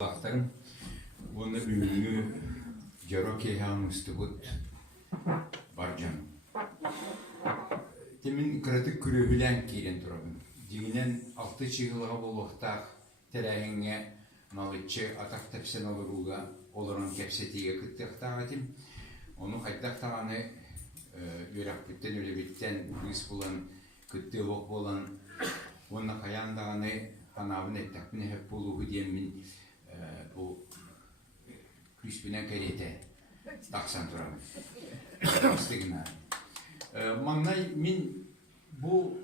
Baktarım, bunu ünlü Jarokeyha Mustubut Barcan. Temin kırıtık kürühülen kirin durabın. Diginen altı çığlığa buluqtaq terahenge nalıçı atak tepsen oluruga olurun kepsetiye kıttığıqtaq etim. Onu haydaq tağını yörak bitten öyle bitten biz bulan kıttığı bok bulan onun kayan dağını hanavın ettak bine hep buluğu diyemin bu küspüne kerete taksan duramın. Astıgına. Manay min bu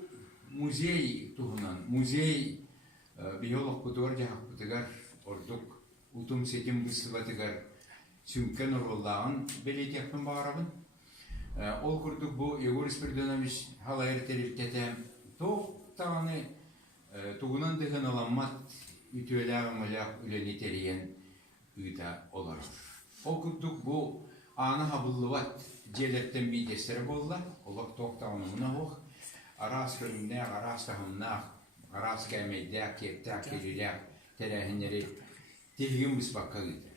muzey tuhunan, muzey biyolog kutorca hakpıtıgar orduk utum setim bısıvatıgar sümken orulağın belediye yakın bağırabın. Ol kurduk bu Yegoris bir dönemiş halayır terifkete toğ tağını tuğunan dıhın alanmat ütüyeler amalak üleni teriyen üyda olarak. Ol kurduk bu ana habıllıvat celepten bir destere bolla. Olak toğ tağınımına hoğ. Aras kırımnak, aras tahımnak, aras kemeydak, keptak, keridak, terahinleri tilgin biz bakka gider.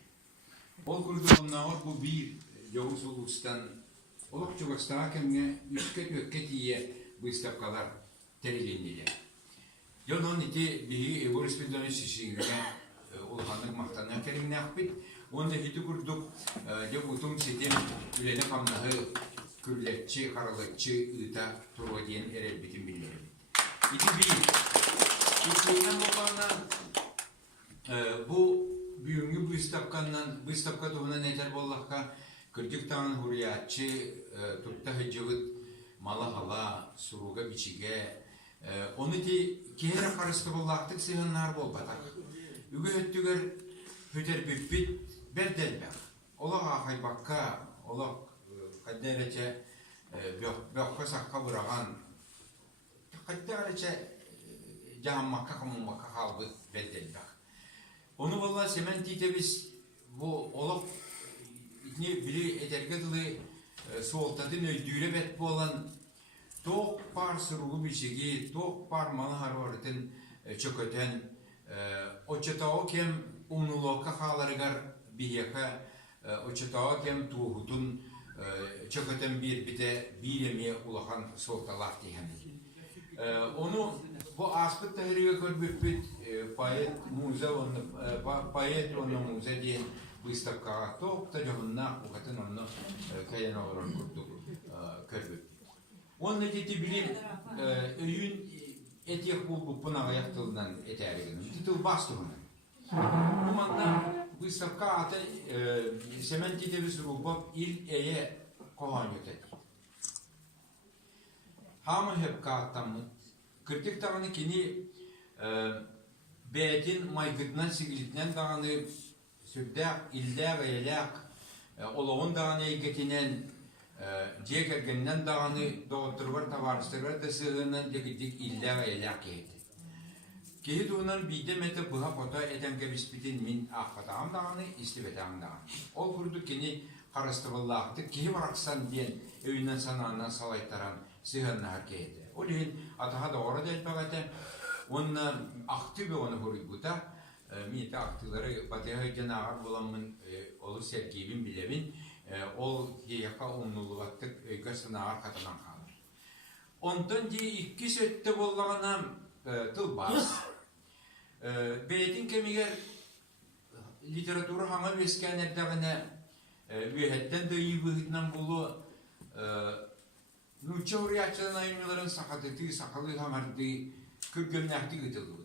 Ol kurduk onunla bu bir Yavuz Ulus'tan olak çoğustan kemge üsket ökket iye bu istapkalar terilindiler. Yolun iti bihi Yegoris bir dönüş şişiğine olhanlık mahtanına kerimine akbit. Onda hiti kurduk utum setim üleni kamnahı kürletçi, karalıkçı, ıta, turva diyen erelbetin bilmeleri. İti bir. İtinden babana bu büyüğünü bu istapka doğuna neler bollakka kırdık tağın huriyatçı, turtta hıcıvıt, malahala, suruga biçige, onu di kehre karıştı bollaktık sığınlar bolbatak. Ügü höttüger hüter bübbit berdelbek. Ola ağay bakka, ola kadderece bökka sakka bıragan kadderece jahan makka kamun makka halbı berdelbek. Onu valla sementide biz bu ola biri edergedılı soğultadın öydüğüle bet bu olan toğ par sırığı biçigi, toğ par malı harvarıtın çököten o çatağı kem umnuluğka halarıgar biyaka o çatağı kem tuğutun çököten bir de bir yemeğe ulahan soğutalak diyen. Onu bu aspet tahriye körbüt payet muze onu muze diyen bu istaka toğ tacahınna ukatın onu kayan olarak kurduk körbüt. Onun eti bilim öyün etiyek bu pınağa yaktığından eteriginin. Titil bastığından. Bu manda bu istaka atı sementi de biz rubab il eye kohan yotet. Hamı hep kağıttan kırtık tağını kini beytin maygıtından sigilitinden dağını sürdek, ilde ve yelek olağın dağını eyketinen Cegergenden dağını doğdurvar tavarıştırvar da sığınan dekidik ilde ve yelek yedi. Kehi doğunan bir demete bıha pota edemke bispitin min ahfatağım dağını istibetağım dağını. Ol kurduk kini karıştırıllahtık, kehi varaksan diyen öyünden sanağından salaytaran sığınna harkeydi. O deyin ataha doğru del bagate, onunla aktı ve onu huruybuta, miyete aktıları batıya cenahar bulamın olu sergibin bilevin, ol yaka umnuluvattık öygasına arkadanan kalır. Ondan diye iki sötte bollağına tılbaz. Beytin kemiger literaturu hama veskenlerine üyetten de iyi bıhıtından bulu Nüçe huriyatçıdan ayımların sakatıtı, sakalı hamardı, kırgönlekti gıdıldı.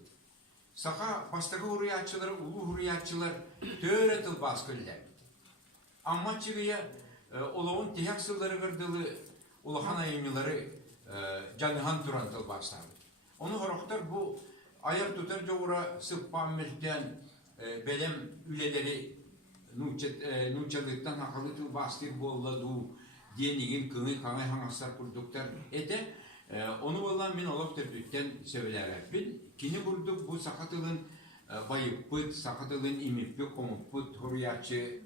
Saka bastaki huriyatçıları, ulu huriyatçılar töre tılbaz köller. Amma çıgıya olağın tihak sılları gırdılı ulahan ayımları canıhan duran tılbazlardı. Onu horoktar bu ayak tutar çoğura sıppan melkten belem üleleri nüçalıktan hakalı tılbazdır bolladı diyenigin kını kanay hangaslar kurduklar ete onu vallahi min olak tepkitten söylerler. Bin kini kurduk bu sakatılın bayıp pıt, sakatılın imip bir komup pıt, huriyatçı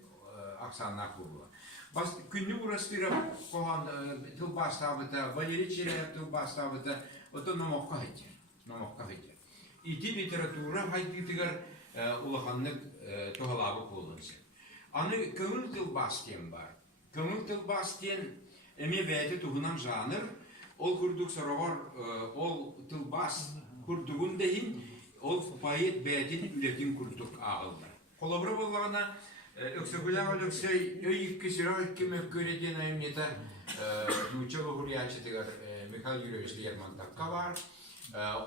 aksanlar kurdular. Bas günlük uğraştıra kohan tıl bastavıda, Valeri Çireyev tıl bastavıda o da namokka heccer. İti literatura haydi tigar улаханlık tohalabı olunsa. Anı kömür tılbas diyen var. Kömür tılbas diyen eme veyde tuğunan janır, ol kurduk soruvar, ol tılbas kurduğun deyin, ol payet beydin ületin kurduk ağıldır. Kolabra bolağına öksegüler öksey, öyük kişirar ki mevköre diyen ayımneta Nuçalı Huriyatçıtıgar Mikhail Yürüyüşlü Yerman Takka var.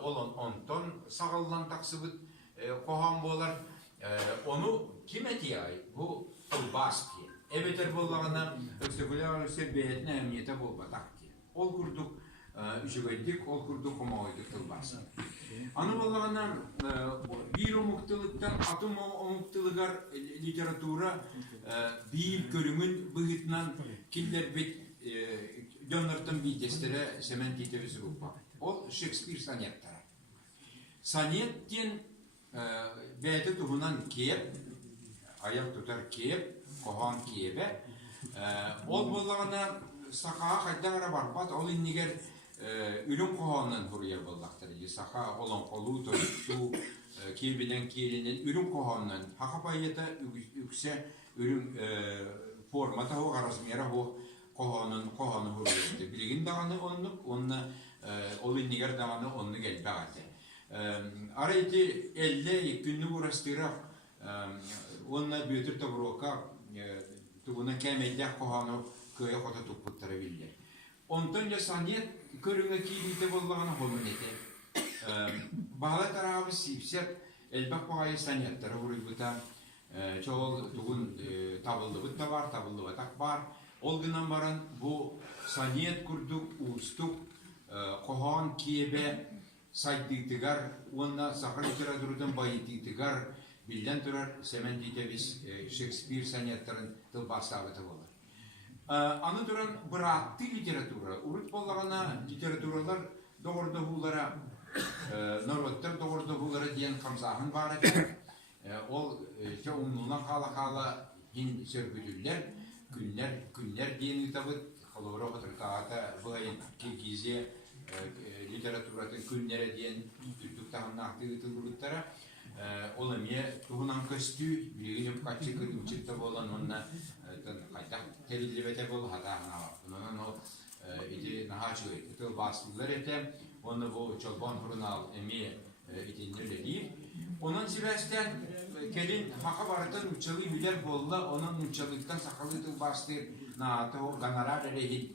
Olan ondan sağılan taksıbıt kohan bolar. Onu kim etiyay? Bu tılbas diye. Evet bolağına öksegüler öksey beyetine emniyete bolbatak diye. Ol kurduk üçügaydık, ol kurduk homoydık tılbas. Anı bolağına bir umuktılıktan atım umuktılıgar literatura bir körümün bıhıtnan killer bit dönürtün bir destere sementiteviz rupa. O Shakespeare sanatları. Sanat diyen beyde tuhunan kiyep, ayak tutar kiyep, kohan kiyebe. Ol bolağına sakağa haydara barbat, ol inniger ürün kohanın hurriye bollaqtır. Sakağa olan kolu su kiyebiden kiyelinin ürün kohanın haka payyata yükse ürün formata o arasmera o kohanın hurriyeti. Bilgin dağını onunla ol inniger dağını onunla gelbeğati. Arayti elle günlük uğraştırak onunla büyütür tabroka tuğuna kemeyde kohanı köye kota tukputtırabilir. Ondan da saniyet körüne kiyibide bollağına honun ete. Bağla tarafı sipsep elbak bağayı saniyetleri vuruy çoğul tuğun tabıldı da var, tabıldı batak var. Olgınan baran bu saniyet kurduk, uçtuk, kohan kiyebe saydıktıgar, onunla sakır literatürden bayıttıktıgar, bilden durar, semen diteviz Shakespeare saniyetlerin tılbaslavıtı olur. Anı duran bıraktı literatura. Urut bollağına literaturalar doğruda bulara, norvatlar doğruda bulara diyen kamzahın var eder. Ol umluna kala hin sörgüdüller, günler diyen kitabı, kalovra oturtağıda bağın Kirgiziye literaturatın günlere diyen tuttuktan aktığı tılgurutlara olamaya tuğunan köstü, bilginin kaçı kırgınçıkta olan onunla kaytak terilibete bol hata bunun o iti nahaçı iti bastılar ete onu bu çolban hurunal emi itinirle değil. Onun sibesten kelin haka baratın uçalı biler bolla onun uçalıktan sakalı iti bastı naatı o ganarar erehil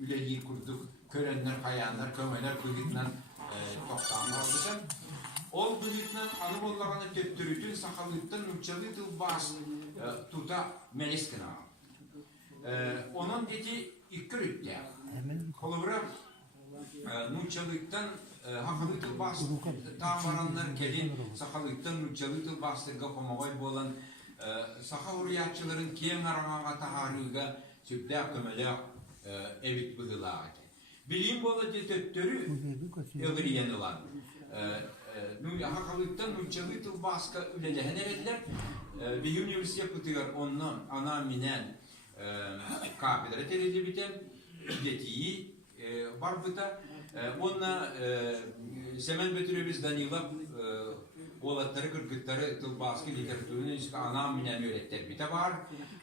üleliği kurduk körenler kayanlar kömeler kuyutlan toktanlar ol bıyıknan anı bollağını töttürütün sakalıktan uçalı iti bas tuta meleskina. Onun dedi ikirütte. Kolubra nuçalıktan hakalıktan bas tamaranlar kelin sakalıktan nuçalıktan bastırga komavay bolan saka hurriyatçıların kiyen aramağa taharıga sübdä kömelä evit bıhılağı. Bilim bola töttürü ögriyen olan. Hakalıktan nuçalıktan baska ülelehen evetler bir üniversite kutuyor onunla ana minen kafedre terezi biten idetiyi var bıta onunla semen betürübüz Danilap olatları kırgıtları tılbaskı literatürünün ana minen öğretler bite var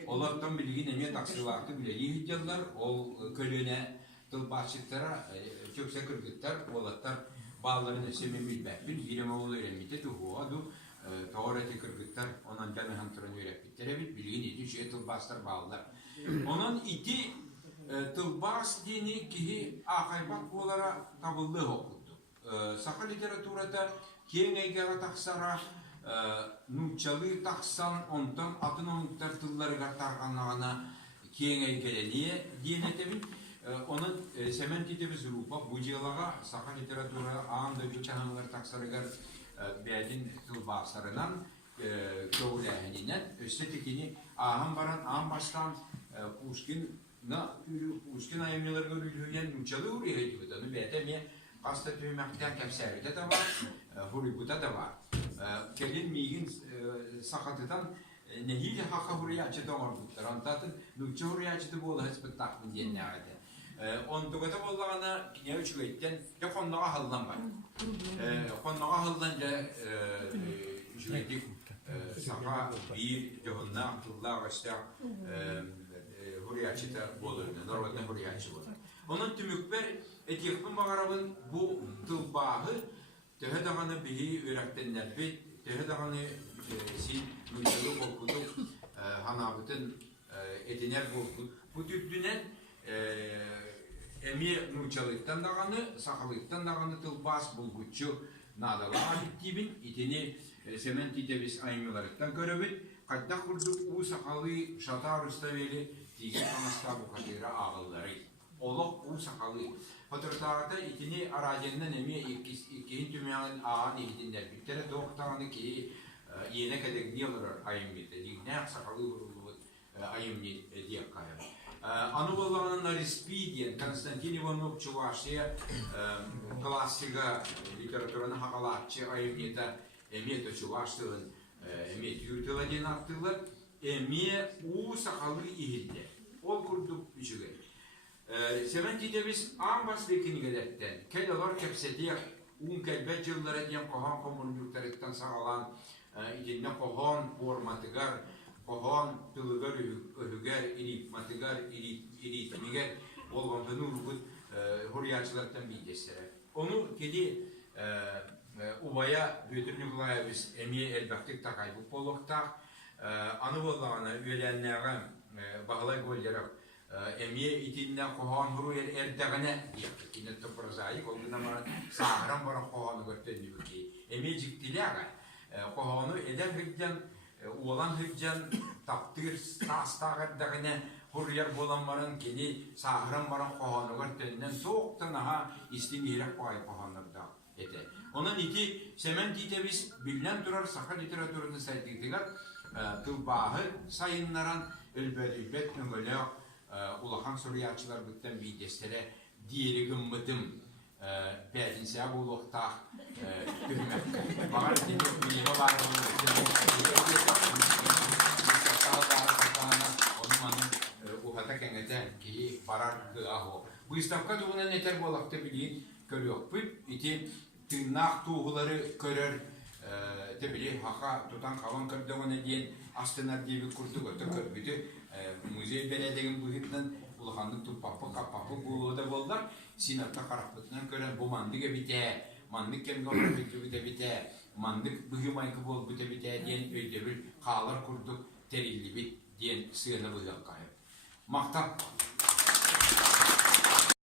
olattan bilgin emiye taksırlaktı bile iyi hüccalar o kölüne tılbaskıtlara kökse kırgıtlar olatlar bağlarını semen bilbekbil yirmi oğlu öğrenmite tuhuğa du Teoreti kırgıtlar onun canı hantırını öğrettikleri bilgin iti şey tılbaslar bağlılar. Onun iti tılbas dini ki akaybat olarak tabıllığı okudu. Saka literaturada kiyen eygara taksara nuçalı taksan ondan atın onuktar tılları kartarkanlağına kiyen eygeleniye diyenetemin onun sementitimiz rupa bu cilağa saka literatura ağında bir çanımlar taksarıgar beğendin tılbaslarından çoğulaheninden östetekini ağam baran ağam baştan Pushkin ayımlıları görülüyen nuçalı hurriye ediyordu. Beğendemiye kasta tüymekten kepseride de var, hurribuda da var. Kelin miyin sakatıdan nehili haka hurriye açıda orbutlar. Antatın nuçalı hurriye açıda bu ola hıspıt takmin diyen neydi. Onduğada bollağına ne üçügetten ya konnağa hallan var. Konnağa hallanca Üçüncü safa bir cihunna Abdullah Başta hurriyatçıda bolurdu. Normalde hurriyatçı olur. Onun tümükber etiyekmin bağırabın bu tılbahı töhe dağını bihi ürektenler bit, töhe dağını sin mülkülü korkutuk hanabıtın ediner buldu. Bu tüptünen emi nurçalıktan dağını, sakalıktan dağını tılbaz bulguççu nadalığa bittibin, itini sementi biz aynılarıktan görevit, katta kurduk u sakalı şatar üstaveli, diğer anasta bu kadira ağılları. Oluk u sakalı. Fotoğraflarda itini aracından emi ikihin tümyanın ağın ihtinler. Bir kere doğuktanı ki yene kadar ne olur ayım bitti. Ne sakalı vurulur ayım diye kayar. Anıvalarının respi diyen Konstantin Ivanov Çuvaşı'ya klasika literatürünü hakalatçı ayım niyete emiyete Çuvaşı'nın emiyet yürütüle diyen attılar. Emiye u sakalı ihildi. O kurduk üçüge. Sementi biz ambas vekini gedetten. Kedalar kepsediye kelbet yıllara diyen kohan komünlüklerikten sağalan içinde kohan formatıgar kohan tılıgar öhüger irip matıgar irip miger olğandan urgut hurriyatçılardan bilgesere. Onu kedi ubaya Büyütürnüklaya biz emiye elbaktik takay bu polokta anıvalağına üyelenlerine bağlay golyarak emiye itinden kohan hurriyat erdeğine yaptık. Yine toprazayık olduğunda ama sağıran bana kohanı götürdü ki emiye ciktiler kohanı eden hırcan olan hırcan taptır stağırdağına hurriyat bolanların kini sağıran bana kohanı götürdüğünden soğuktan aha istimihirek kohay kohanlarda ete. Onun iti sementi biz bilinen durar saka literatürünü saydıklar tılbahı sayınlaran elbet ömürlü ulakan suriyatçılar bitten bir destere diğeri gımıdım bedinse bu lokta görmek. Bağır dinle bilime var uhata kengeten ki barar aho. Bu İslam'da tuğuna neter bolakta bilin görüyor. Bu iti tırnak tuğuları körür tebili haka tutan kavan kırdığına diyen astınar diye bir kurtu götür bütün müze belediyenin bu hitten ulakanın tupapı kapapı bu da bollar sinatta karaklıktan gören bu mandık bite mandık kemgalar bite mandık bıhımaykı bol bite diyen öyle bir kağlar kurduk terilli bit diyen sığına bu kayıp. Maktab